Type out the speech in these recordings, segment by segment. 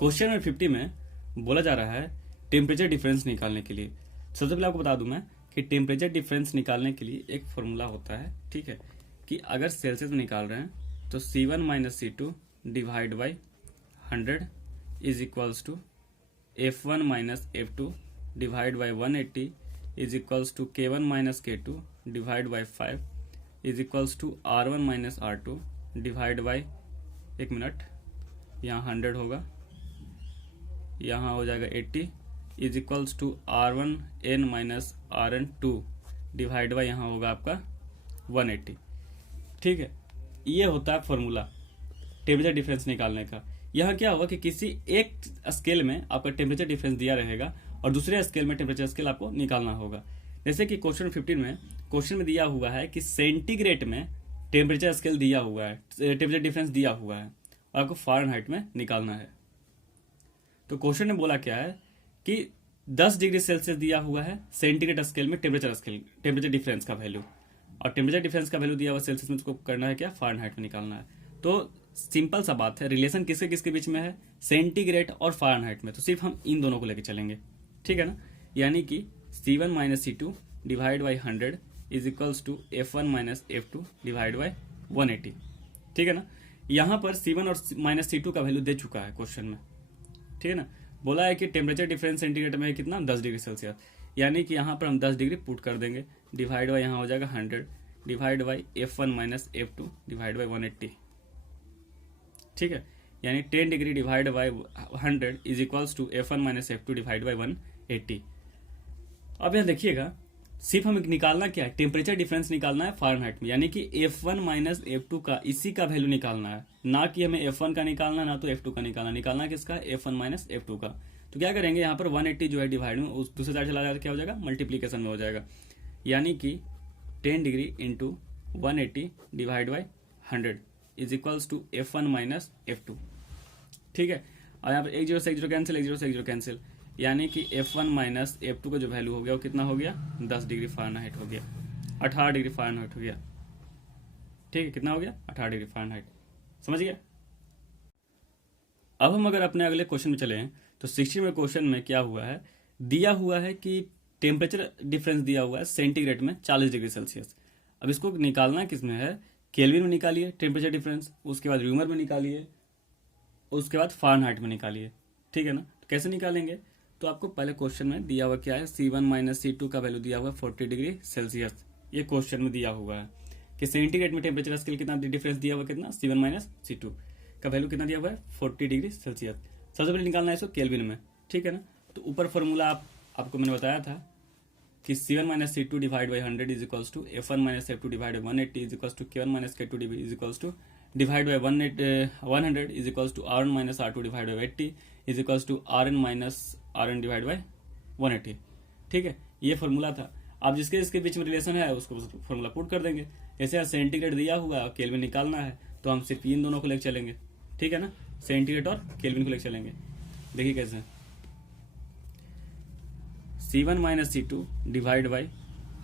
Question number 50 में बोला जा रहा है टेम्परेचर डिफरेंस निकालने के लिए। सबसे पहले आपको बता दूं मैं कि टेम्परेचर डिफरेंस निकालने के लिए एक फॉर्मूला होता है, ठीक है, कि अगर सेल्सियस में निकाल रहे हैं तो C1 minus C2 divide by 100 is equals to F1 minus F2 divide by 180 is equals to K1 minus K2 divide by 5 is equals to R1 minus R2 divide by, एक मिनट, यहाँ 100 होगा, यहाँ हो जाएगा 80 is equals to R1n minus RN2 divide by यहाँ होगा आपका 180। ठीक है, ये होता है फॉर्मूला टेम्परेचर डिफरेंस निकालने का। यहाँ क्या होगा कि किसी एक स्केल में आपका टेम्परेचर डिफरेंस दिया रहेगा और दूसरे स्केल में टेम्परेचर स्केल आपको निकालना होगा। जैसे कि क्वेश्चन में दिया हुआ है कि सेंटीग्रेड में टेम्परेचर स्केल दिया हुआ है, टेम्परेचर डिफरेंस दिया हुआ है और आपको फ़ारेनहाइट में निकालना है। तो क्वेश्चन ने बोला क्या है कि 10 डिग्री सेल्सियस दिया हुआ है सेंटीग्रेड स्केल में टेम्परेचर डिफरेंस का वैल्यू, और टेम्परेचर डिफरेंस का वैल्यू दिया हुआ सेल्सियस में, उसको करना है क्या, फ़ारेनहाइट में निकालना है। तो सिंपल सा बात है, रिलेशन किसके किसके बीच में है, सेंटीग्रेड और फ़ारेनहाइट में, तो सिर्फ हम इन दोनों को लेकर चलेंगे, ठीक है ना। यानी कि C1 minus C2 divide by 100 is equals to F1 minus F2 divide by 180, ठीक है ना। यहाँ पर C1 और माइनस C2 का वैल्यू दे चुका है क्वेश्चन में, ठीक है ना। बोला है कि टेम्परेचर डिफरेंस सेंटीग्रेड में है कितना, 10 डिग्री सेल्सियस, यानी कि यहाँ पर हम 10 डिग्री पुट कर देंगे, डिवाइड बाई यहाँ हो जाएगा 100 divide by F1 minus F2 divide by 180, ठीक है। यानी 10 degree divide by 100 is equals to F1 minus F2 divide by 180। अब यहाँ देखिएगा, सिर्फ हमें निकालना क्या है, टेम्परेचर डिफरेंस निकालना है फ़ारेनहाइट में, यानी कि F1 माइनस F2 का, इसी का वैल्यू निकालना है, ना कि हमें F1 का निकालना, ना तो F2 का निकालना किसका, F1 माइनस F2 का। तो क्या करेंगे, यहाँ पर 180 जो है डिवाइड में उस दूसरे साइड चला जाएगा, क्या हो जाएगा, मल्टीप्लीकेशन में हो जाएगा, यानी कि 10 degree into 180 divide by 100 is equals to F1 minus F2, ठीक है। और यहाँ पर एक जीरो से एक जीरो कैंसिल, एक जीरो से एक जीरो कैंसिल, यानी कि F1 माइनस F2 का जो वैल्यू हो गया वो कितना हो गया, 10 डिग्री फ़ारेनहाइट हो गया, 18 डिग्री फ़ारेनहाइट हो गया, ठीक है। कितना हो गया, 18 डिग्री फ़ारेनहाइट, समझ गया। अब हम अगर अपने अगले क्वेश्चन में चले हैं तो 60 में क्वेश्चन में क्या हुआ है, दिया हुआ है कि टेम्परेचर डिफरेंस दिया हुआ है सेंटीग्रेड में 40 डिग्री सेल्सियस। अब इसको निकालना किस में है, केल्विन में निकालिए टेम्परेचर डिफरेंस, उसके बाद र्यूमर में निकालिए, उसके बाद फ़ारेनहाइट में निकालिए, ठीक है ना। तो कैसे निकालेंगे, तो आपको पहले क्वेश्चन में दिया हुआ क्या है, C1 माइनस C2 का वैल्यू दिया हुआ है 40 डिग्री सेल्सियस। ये क्वेश्चन में दिया हुआ है कि सेंटीग्रेड में टेम्परेचर स्केल कितना डिफरेंस दिया हुआ, कितना, C1 माइनस C2 का वैल्यू कितना दिया हुआ है, 40 डिग्री सेल्सियस। सबसे पहले निकालना है इसको केल्विन में, ठीक है ना। तो ऊपर फॉर्मूला आपको मैंने बताया था कि C1 minus C2 divide by 100 is equals to F1 minus F2 divide by 180 is equals to K1 minus K2 is equals to divide by 100 is equals to R1 minus R2 divide by 80 is equals to RN minus RN divide by 180, ठीक है। ये formula था। अब जिसके इसके बीच में relation है उसको फॉर्मूला पुट कर देंगे। जैसे सेंटीग्रेड दिया हुआ है और केल्विन निकालना है, तो हम सिर्फ इन दोनों को लेकर चलेंगे, ठीक है ना, सेंटीग्रेड और केल्विन को लेकर चलेंगे। देखिए कैसे, C1 minus C2 divide by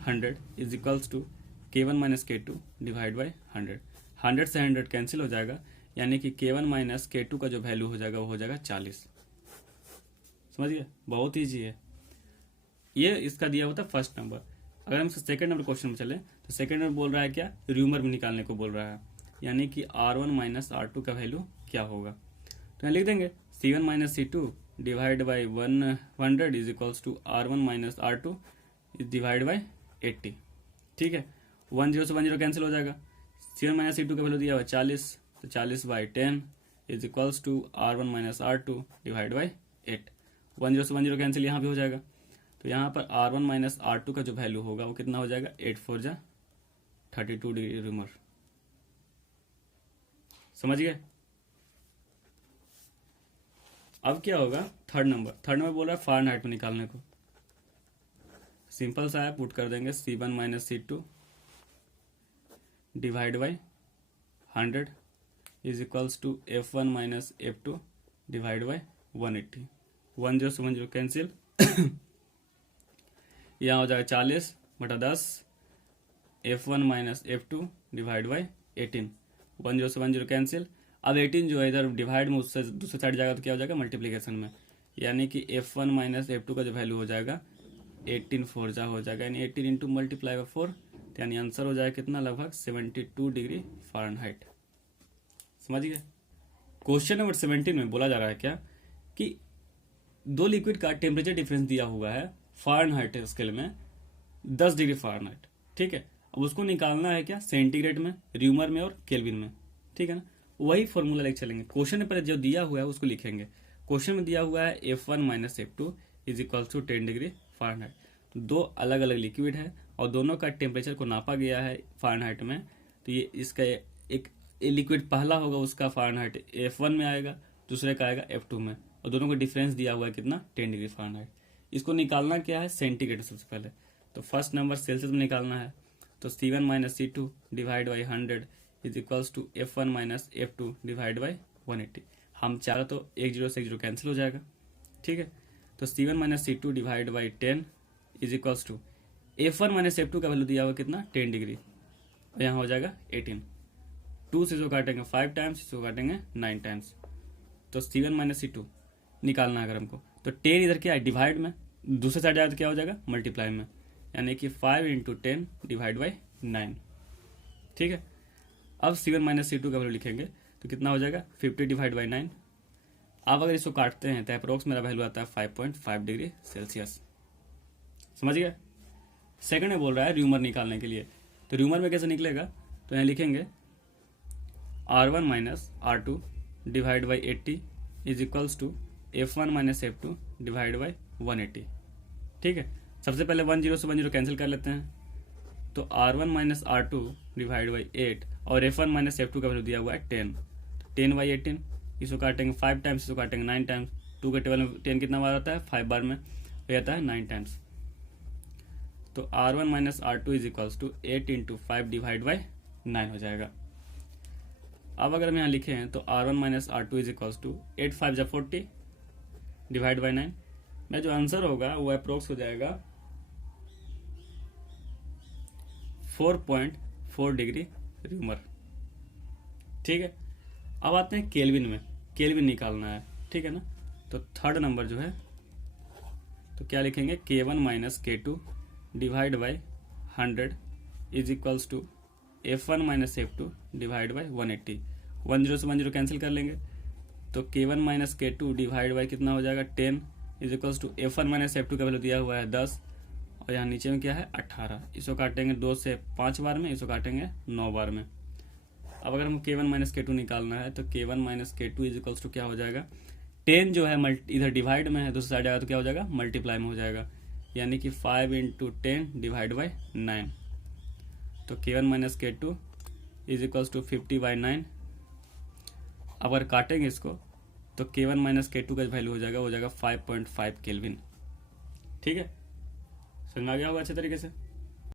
100 is equals to K1 minus K2 divide by 100। 100 से 100 कैंसिल हो जाएगा, यानी कि K1 माइनस K2 का जो वैल्यू हो जाएगा वो हो जाएगा 40। समझिए, बहुत ईजी है। ये इसका दिया हुआ था फर्स्ट नंबर। अगर हम सेकंड नंबर क्वेश्चन में चले तो सेकंड नंबर बोल रहा है क्या, र्यूमर में निकालने को बोल रहा है, यानी कि R1 माइनस R2 का वैल्यू क्या होगा। तो यहाँ लिख देंगे C1 minus C2 divide by 100 is equals to R1 minus R2 divide by 80, ठीक है। 10 से 10 कैंसिल हो जाएगा। C1 माइनस C2 का वैल्यू दिया हुआ 40, तो 40 by 10 is equals to R1 minus R2 divide by 8। 10 से 10 कैंसिल यहाँ भी हो जाएगा, तो यहाँ पर R1 माइनस R2 का जो वैल्यू होगा वो कितना हो जाएगा, 8 4 जा 32 डिग्री र्यूमर। समझ गए। अब क्या होगा, थर्ड नंबर बोल रहा है फ़ारेनहाइट में निकालने को। सिंपल सा है, पुट कर देंगे C1 minus C2 divide by 100 is equals to F1 minus F2 divide by 180। 10 से 10 कैंसिल, यहाँ हो जाएगा 40 बटा 10 F1 minus F2 divide by 18। 10 से 10 कैंसिल, अब 18 जो है इधर डिवाइड में उससे दूसरे साइड जाएगा तो क्या हो जाएगा, मल्टीप्लीकेशन में, यानी कि F1 माइनस F2 का जो वैल्यू हो जाएगा 18 4 जा हो जाएगा, यानी 18 इंटू मल्टीप्लाई बाई 4, यानी आंसर हो जाएगा कितना, लगभग 72 डिग्री फ़ारेनहाइट। समझ गए। क्वेश्चन नंबर 17 में बोला जा रहा है क्या कि दो लिक्विड का टेम्परेचर डिफरेंस दिया हुआ है फ़ारेनहाइट स्केल में 10 डिग्री फ़ारेनहाइट, ठीक है। अब उसको निकालना है क्या, सेंटीग्रेड में, र्यूमर में और केल्विन में, ठीक है ना। वही फॉर्मूला लेके चलेंगे। क्वेश्चन में पहले जो दिया हुआ है उसको लिखेंगे। क्वेश्चन में दिया हुआ है F1 minus F2 is equals to 10 degree Fahrenheit. दो अलग अलग लिक्विड है और दोनों का टेम्परेचर को नापा गया है फ़ारेनहाइट में, तो ये इसका एक लिक्विड पहला होगा उसका फ़ारेनहाइट F1 में आएगा, दूसरे का आएगा F2 में, और दोनों का डिफरेंस दिया हुआ है कितना, 10 डिग्री फ़ारेनहाइट। इसको निकालना क्या है, सेंटीग्रेड सबसे पहले। तो फर्स्ट नंबर सेल्सियस में निकालना है, तो C1 minus C2 divide by 100 is equals to F1 minus F2 divide by 180। हम चाहे तो एक जीरो से एक जीरो कैंसिल हो जाएगा, ठीक है। तो C1 minus C2 divide by 10 is equals to F1 minus F2 का वैल्यू दिया हुआ कितना, 10 डिग्री, और यहाँ हो जाएगा 18। 2 से इसको काटेंगे 5 टाइम्स, इसको काटेंगे 9 टाइम्स, तो C1 माइनस C2 निकालना है अगर हमको, तो 10 इधर क्या है, डिवाइड में, दूसरे साइड जाए तो क्या हो जाएगा, मल्टीप्लाई में, यानी कि 5 इंटू 10 डिवाइड बाई 9, ठीक है। अब C1 माइनस C2 का वैल्यू लिखेंगे तो कितना हो जाएगा, 50 डिवाइड बाई 9। अब अगर इसको काटते हैं तो अप्रोक्स मेरा वैल्यू आता है 5.5 डिग्री सेल्सियस। समझ गया। सेकंड में बोल रहा है र्यूमर निकालने के लिए, तो र्यूमर में कैसे निकलेगा, तो यहाँ लिखेंगे R1 minus R2 divide by 80 is equals to F1 minus F2 divide by 180, ठीक है। सबसे पहले 10 से 10 कैंसिल कर लेते हैं, तो R1 minus R2 divide by 8 और F1 माइनस F2 का वैल्यू दिया हुआ है 10, 10 बाई 18, इसको काटेंगे 5 टाइम्स, इसको काटेंगे 9 टाइम्स, 2 के टेबल में 10 कितना बार आता है, 5 बार में, तो आता है 9 टाइम्स। तो R1 minus R2 is equals to 8 into 5 divide by 9 हो जाएगा। अब अगर हम यहाँ लिखे हैं तो R1 minus R2 is equals to 8 5 जा 40 डिवाइड बाई 9, मेरा जो आंसर होगा वो अप्रोक्स हो जाएगा 4.4 डिग्री र्यूमर, ठीक है। अब आते हैं केल्विन में, केल्विन निकालना है, ठीक है ना। तो थर्ड नंबर जो है, तो क्या लिखेंगे, K1 minus K2 divide by 100 is equals to F1 minus F2 divide by 180। 10 से 10 कैंसिल कर लेंगे, तो K1 minus K2 divide by कितना हो जाएगा, 10 is equals to F1 minus F2 का वैल्यू दिया हुआ है 10, और यहाँ नीचे में क्या है 18, इसको काटेंगे 2 से 5 बार में, इसको काटेंगे 9 बार में। अब अगर हम K1 माइनस K2 निकालना है तो K1 minus K2 is equals to क्या हो जाएगा, 10 जो है इधर डिवाइड में है, दूसरी साइड जाएगा तो क्या हो जाएगा, मल्टीप्लाई में हो जाएगा, यानी कि 5 इंटू 10 डिवाइड बाई 9, तो K1 minus K2 is equals to 50 by 9। अगर काटेंगे इसको तो K1 माइनस K2 का वैल्यू हो जाएगा 5.5 केल्विन, ठीक है। समझ में आ गया होगा अच्छे तरीके से।